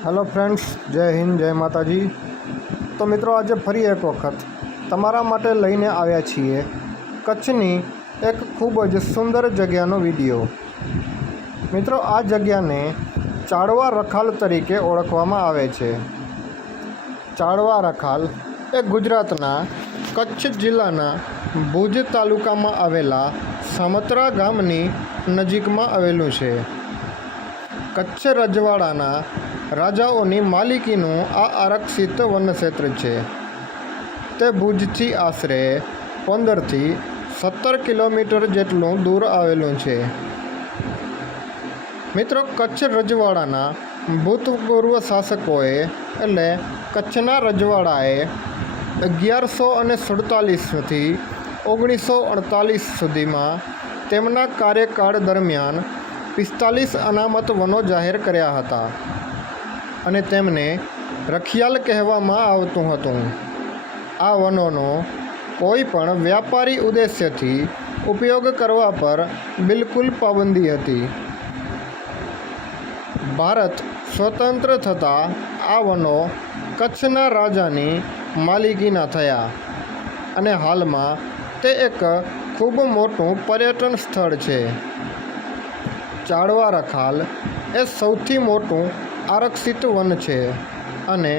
Hello friends, जय हिंद, जय माताजी। तो मित्रों, आज फरी एक वखत तमारा माटे लईने आव्या छीए कच्छनी एक खूब ज सुंदर जग्यानो विडियो। मित्रों, आ जग्याने चाड़वा रखाल तरीके ओळखवामां आवे छे। चाड़वा रखाल ए गुजरातना कच्छ जिल्लाना भूज तालुकामां आवेला सामत्रा गामनी नजीकमां आवेલું છે। कच्छ रजवाड़ाना राजाओनी मालिकीनुं आ आरक्षित वनक्षेत्र छे। ते भूजथी आशरे 15 થી 17 किलोमीटर जेटલું दूर आवेલું છે। मित्रों, कच्छ रजवाड़ाना भूतपूर्व शासकोए एटले कच्छना रजवाड़ाए 1147 થી 1948 सुधीमां तेमना कार्यकाळ दरमियान 45 अनामत वनो जाहेर कर्या हता અને તેમને રખિયાલ કહેવામાં આવતું હતું। આ વનોનો કોઈ પણ વ્યાપારી ઉદ્દેશ્યથી ઉપયોગ કરવા પર બિલકુલ પાબંદી હતી। ભારત સ્વતંત્ર થતાં આ વનો કચ્છના રાજાની માલિકીના થયા અને હાલમાં તે એક ખૂબ મોટું પર્યટન સ્થળ છે। ચાડવા રખાલ એ સૌથી મોટું आरक्षित वन है अने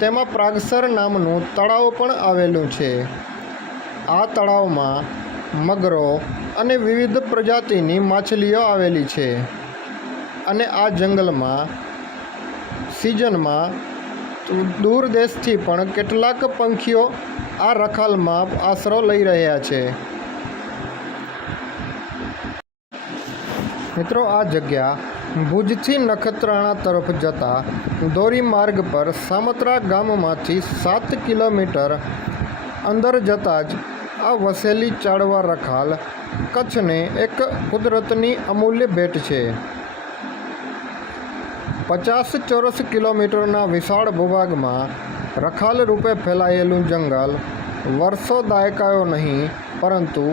तेमा प्रागसर नामनु तळाव पण आवेलुं छे। आ तळाव में मगरो अने विविध प्रजातिनी माछलीओ आवेली छे अने आ जंगल में सीजन में दूर देश थी पण केटलाक पंखीओ आ रखाल में आसरो लई रह्या छे। मित्रों, आ जग्या भूजथी नखत्राणा तरफ जता दोरी मार्ग पर सामत्रा गाममांथी 7 किलोमीटर अंदर जताज आ वसेली चाड़वा रखाल कच्छने एक कुदरतनी अमूल्य भेट छे। 50 ચોરસ किलोमीटरना विशाळ भूभागमां रखाल रूपे फैलायेलुं जंगल वर्षो दायकाओ नहीं परंतु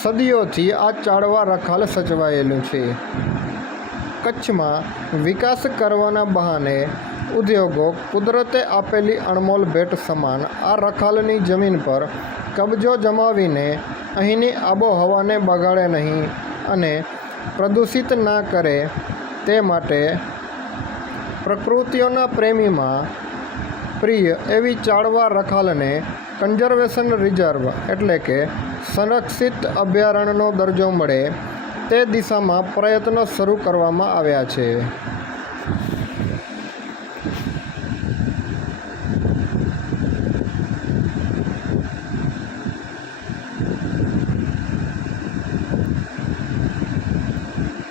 सदीओथी आ चाड़वा रखाल सचवायेलुं छे। कच्छ में विकास करवाना बहाने उद्योगों कुदरते आपेली अणमोल भेट समान आ रखालनी जमीन पर कब्जो जमावीने अहीनी आबोहवाने बगाड़े नहीं अने प्रदूषित ना करे ते माटे प्रकृतिओना प्रेमी में प्रिय एवी चाड़वा रखालने कंजर्वेशन रिजर्व एटले के संरक्षित अभयारण्यनो दर्जो मळे ते दिशा में प्रयत्न शुरू करवामां आव्या छे।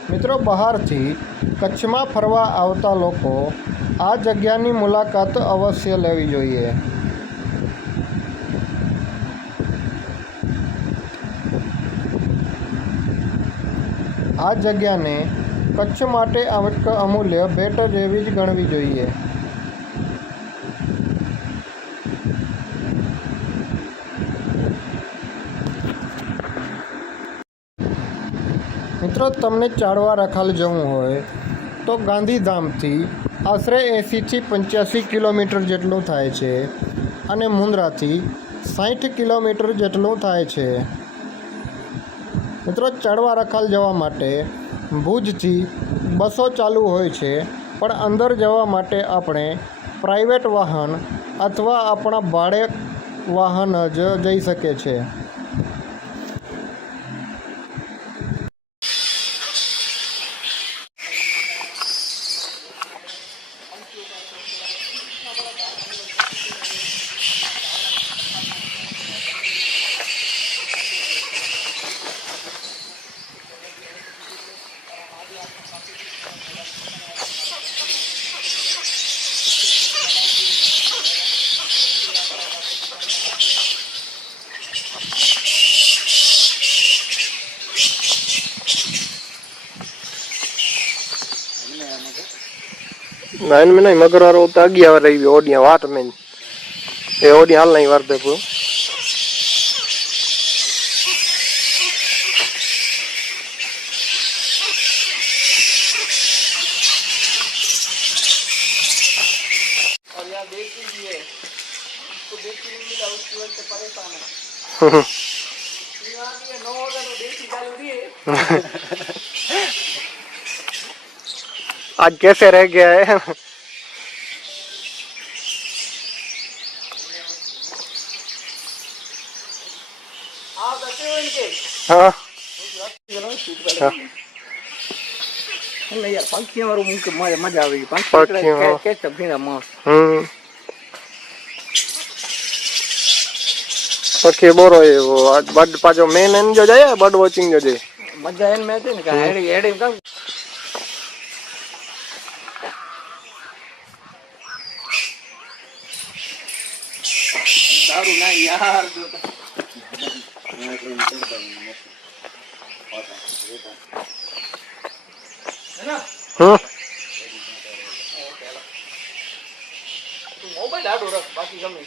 मित्रों, बहारथी कच्छ में फरवा आवता लोको आ जग्यानी मुलाकात अवश्य लेवी जोईए। आ जग्या ने कच्छ माटे एक अमूल्य भेट जेवी ज गणवी जोईए। मित्रों, तमने चाड़वा रखाल जवुं होय तो गांधीधाम थी आशरे 80 થી 85 किलोमीटर जेटलुं थाय छे अने मुंद्रा थी 60 किलोमीटर जेटलुं थाय छे। मित्रों, चाड़वा रखाल जवा माटे भूजथी बसो चालू होय छे पण अंदर जवा माटे आपणे प्राइवेट वाहन अथवा आपणा भाड़े वाहन ज जई शके छे। नाइन में नहीं मगर वारो तागिया रही ओडिया वाट में ए ओडिया हाल नहीं वार दे पो आज कैसे रह गया है। हाँ हाँ यार पंखी वालों मुझे मजा आवेगी पंखी कैच भीड़ा मस्त पक्षी बोरो है वो आज बर्ड पाजो मेन एन जो जाए बर्ड वॉचिंग जो जाए मजा एन में थी ना एडी एडी का दारू ना यार जो है ना मोबाइल आडो रख बाकी गમે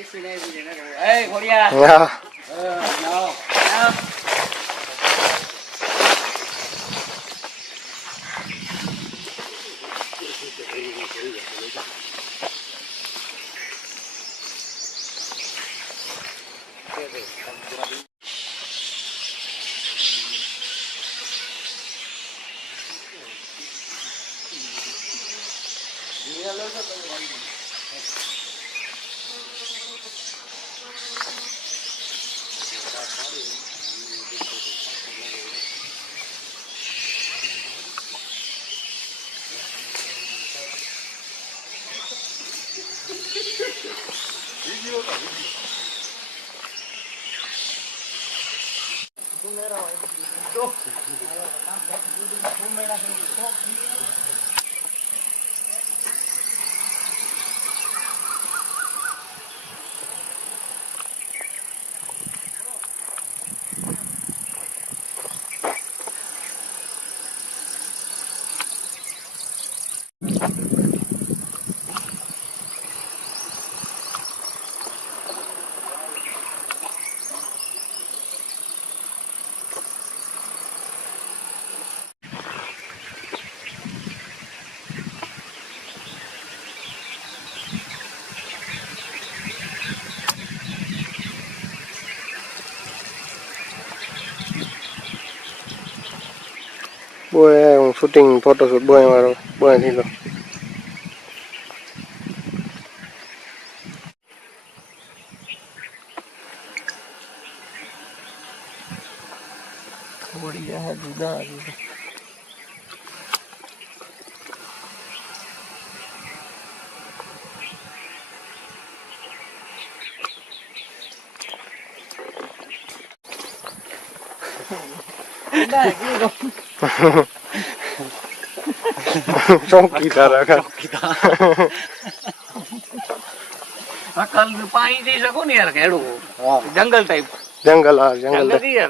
Hey, Korea. Yeah. No. वो है શૂટિંગ ફોટોશૂટ બોય મારો બોય લીધો. बढ़िया है दूधा ચોકીદાર આખા अकल में पानी दे सको नहीं यार खेड़ो जंगल टाइप જંગલ. હા, જંગલ जंगल ही है